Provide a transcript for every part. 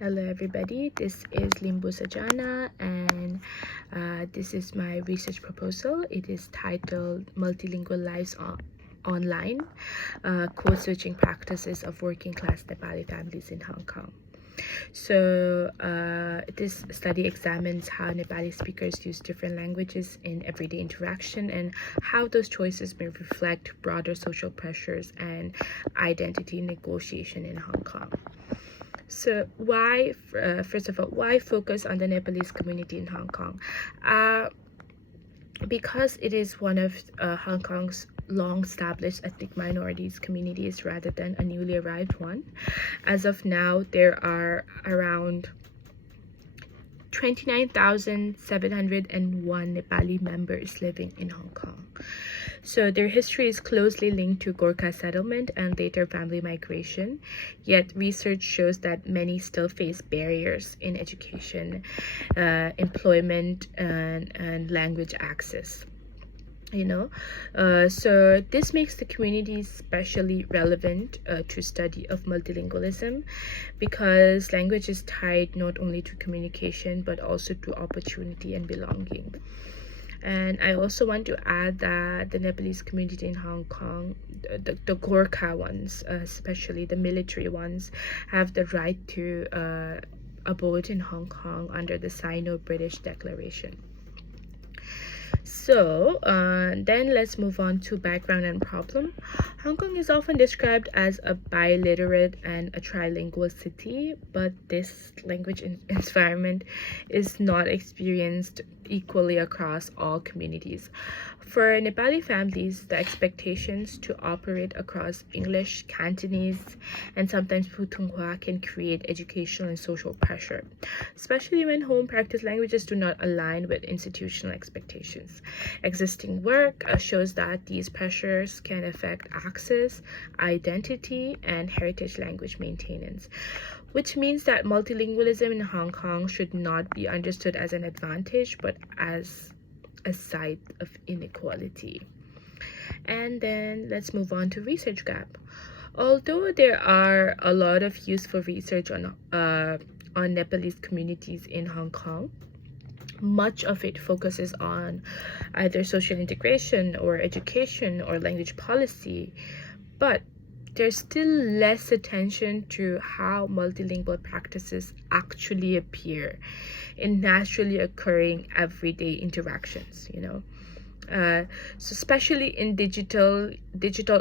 Hello everybody, this is Limbu Sajana and this is my research proposal. It is titled Multilingual Lives Online, Code Switching Practices of Working Class Nepali Families in Hong Kong. So this study examines how Nepali speakers use different languages in everyday interaction and how those choices may reflect broader social pressures and identity negotiation in Hong Kong. So why, first of all, why focus on the Nepalese community in Hong Kong? Because it is one of Hong Kong's long-established ethnic minorities communities rather than a newly arrived one. As of now, there are around 29,701 Nepali members living in Hong Kong. So their history is closely linked to Gorkha settlement and later family migration, yet research shows that many still face barriers in education, employment, and language access. So this makes the community especially relevant to study of multilingualism, because language is tied not only to communication but also to opportunity and belonging. And I also want to add that the Nepalese community in Hong Kong, the Gorkha ones, especially the military ones, have the right to abode in Hong Kong under the Sino-British Declaration. So then let's move on to background and problem. Hong Kong is often described as a biliterate and a trilingual city, but this language environment is not experienced equally across all communities. For Nepali families, the expectations to operate across English, Cantonese, and sometimes Putonghua can create educational and social pressure, especially when home practice languages do not align with institutional expectations. Existing work shows that these pressures can affect access, identity, and heritage language maintenance, which means that multilingualism in Hong Kong should not be understood as an advantage, but as a site of inequality. And then let's move on to research gap. Although there are a lot of useful research on Nepalese communities in Hong Kong, much of it focuses on either social integration or education or language policy, but there's still less attention to how multilingual practices actually appear in naturally occurring everyday interactions, so especially in digital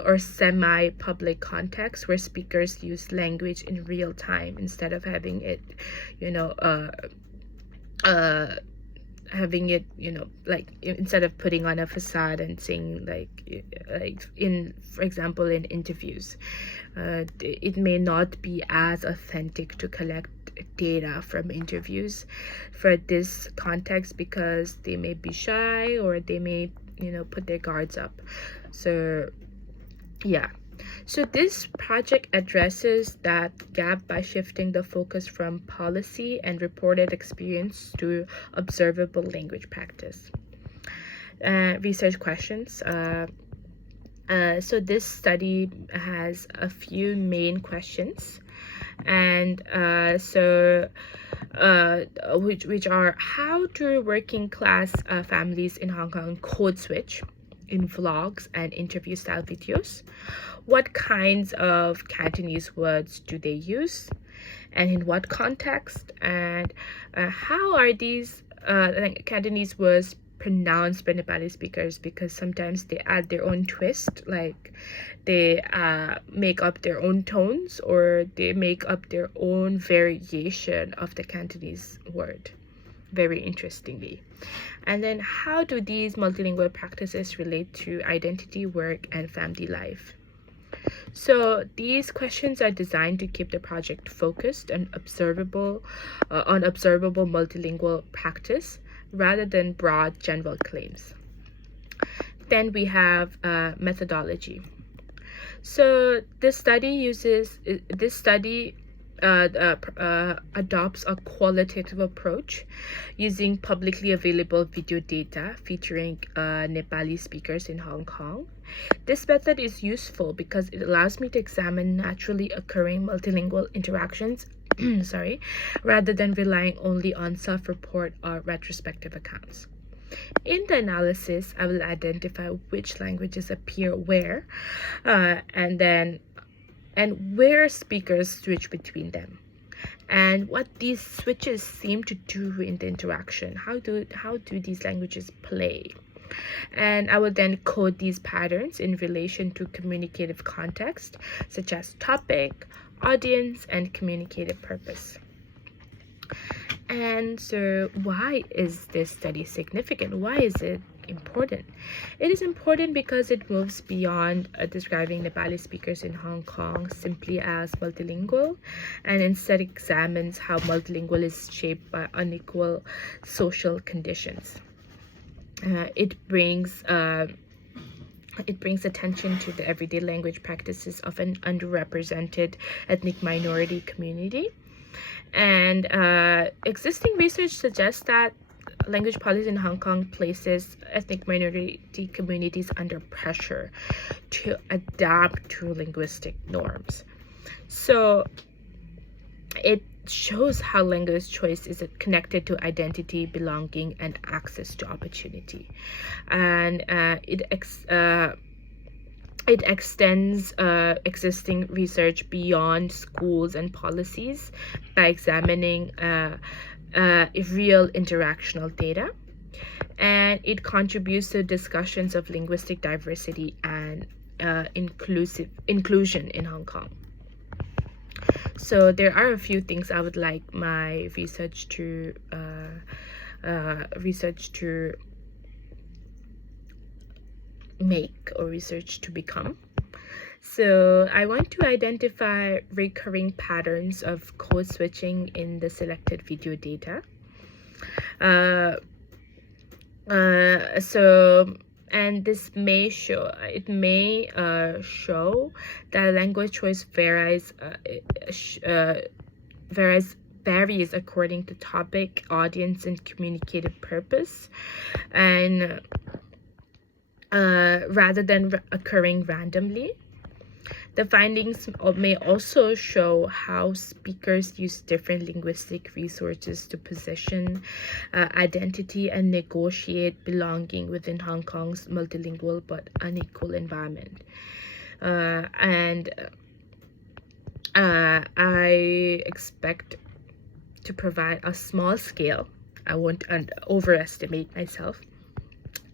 or semi-public contexts where speakers use language in real time instead of having it, like instead of putting on a facade and saying like in, for example, in interviews, it may not be as authentic to collect data from interviews for this context because they may be shy or they may put their guards up. So yeah. So this project addresses that gap by shifting the focus from policy and reported experience to observable language practice. Research questions. So this study has a few main questions, and which are: how do working class families in Hong Kong code switch in vlogs and interview style videos? What kinds of Cantonese words do they use, and in what context? And how are these Cantonese words pronounced by Nepali speakers? Because sometimes they add their own twist, like they make up their own tones or they make up their own variation of the Cantonese word, very interestingly. And then how do these multilingual practices relate to identity, work, and family life? So these questions are designed to keep the project focused and observable multilingual practice rather than broad general claims. Then we have methodology. So this study adopts a qualitative approach using publicly available video data featuring Nepali speakers in Hong Kong. This method is useful because it allows me to examine naturally occurring multilingual interactions sorry, rather than relying only on self-report or retrospective accounts. In the analysis, I will identify which languages appear where, and where speakers switch between them, and what these switches seem to do in the interaction. How do these languages play? And I will then code these patterns in relation to communicative context, such as topic, audience, and communicative purpose. And so why is this study significant? Why is it important? It is important because it moves beyond describing Nepali speakers in Hong Kong simply as multilingual, and instead examines how multilingual is shaped by unequal social conditions. It brings attention to the everyday language practices of an underrepresented ethnic minority community. And existing research suggests that language policy in Hong Kong places ethnic minority communities under pressure to adapt to linguistic norms. So it shows how language choice is connected to identity, belonging, and access to opportunity. And it extends existing research beyond schools and policies by examining real interactional data, and it contributes to discussions of linguistic diversity and inclusion in Hong Kong. So there are a few things I would like my research to make or research to become. So I want to identify recurring patterns of code switching in the selected video data. And this may show that language choice varies according to topic, audience, and communicative purpose, and rather than occurring randomly. The findings may also show how speakers use different linguistic resources to position identity and negotiate belonging within Hong Kong's multilingual but unequal environment. I expect to provide a small scale, I won't overestimate myself,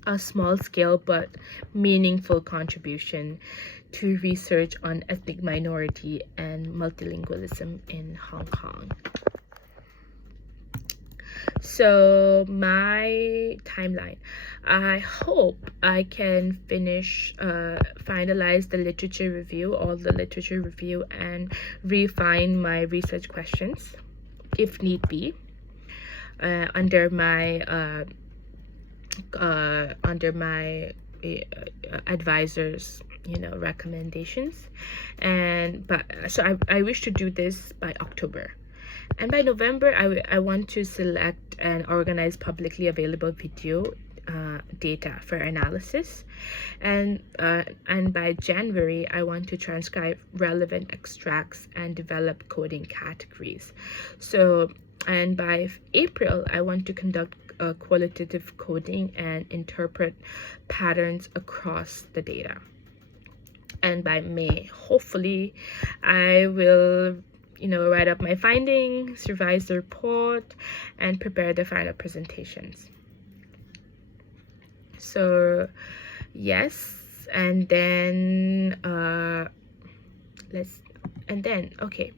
a small scale but meaningful contribution to research on ethnic minority and multilingualism in Hong Kong. So my timeline, I hope I can finalize the literature review, and refine my research questions if need be, under my advisors recommendations. So I wish to do this by October, and by November I want to select and organize publicly available video data for analysis, and by January I want to transcribe relevant extracts and develop coding categories. And by April I want to conduct qualitative coding and interpret patterns across the data. And by May, hopefully, I will, write up my findings, revise the report, and prepare the final presentations. So, yes, and then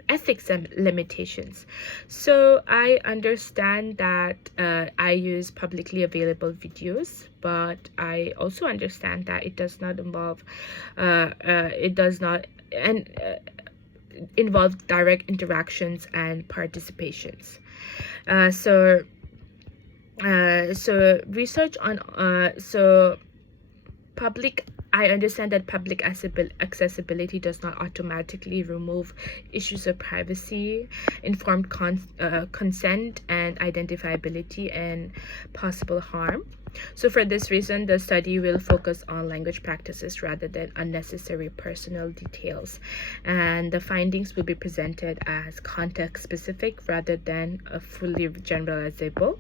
ethics and limitations. So I understand that I use publicly available videos, but I also understand that it does not involve direct interactions and participations. So research on public I understand that public accessibility does not automatically remove issues of privacy, informed consent, and identifiability and possible harm. So for this reason, the study will focus on language practices rather than unnecessary personal details. And the findings will be presented as context specific rather than fully generalizable.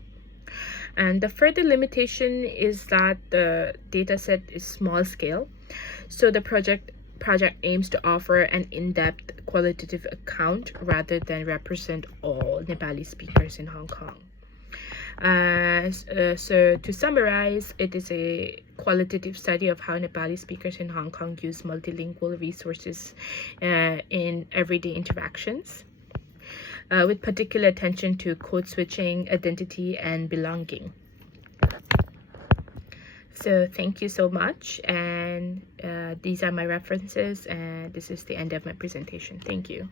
And the further limitation is that the dataset is small scale. So the project aims to offer an in-depth qualitative account rather than represent all Nepali speakers in Hong Kong. So to summarize, it is a qualitative study of how Nepali speakers in Hong Kong use multilingual resources in everyday interactions, with particular attention to code switching, identity, and belonging. So thank you so much, and these are my references, and this is the end of my presentation. Thank you.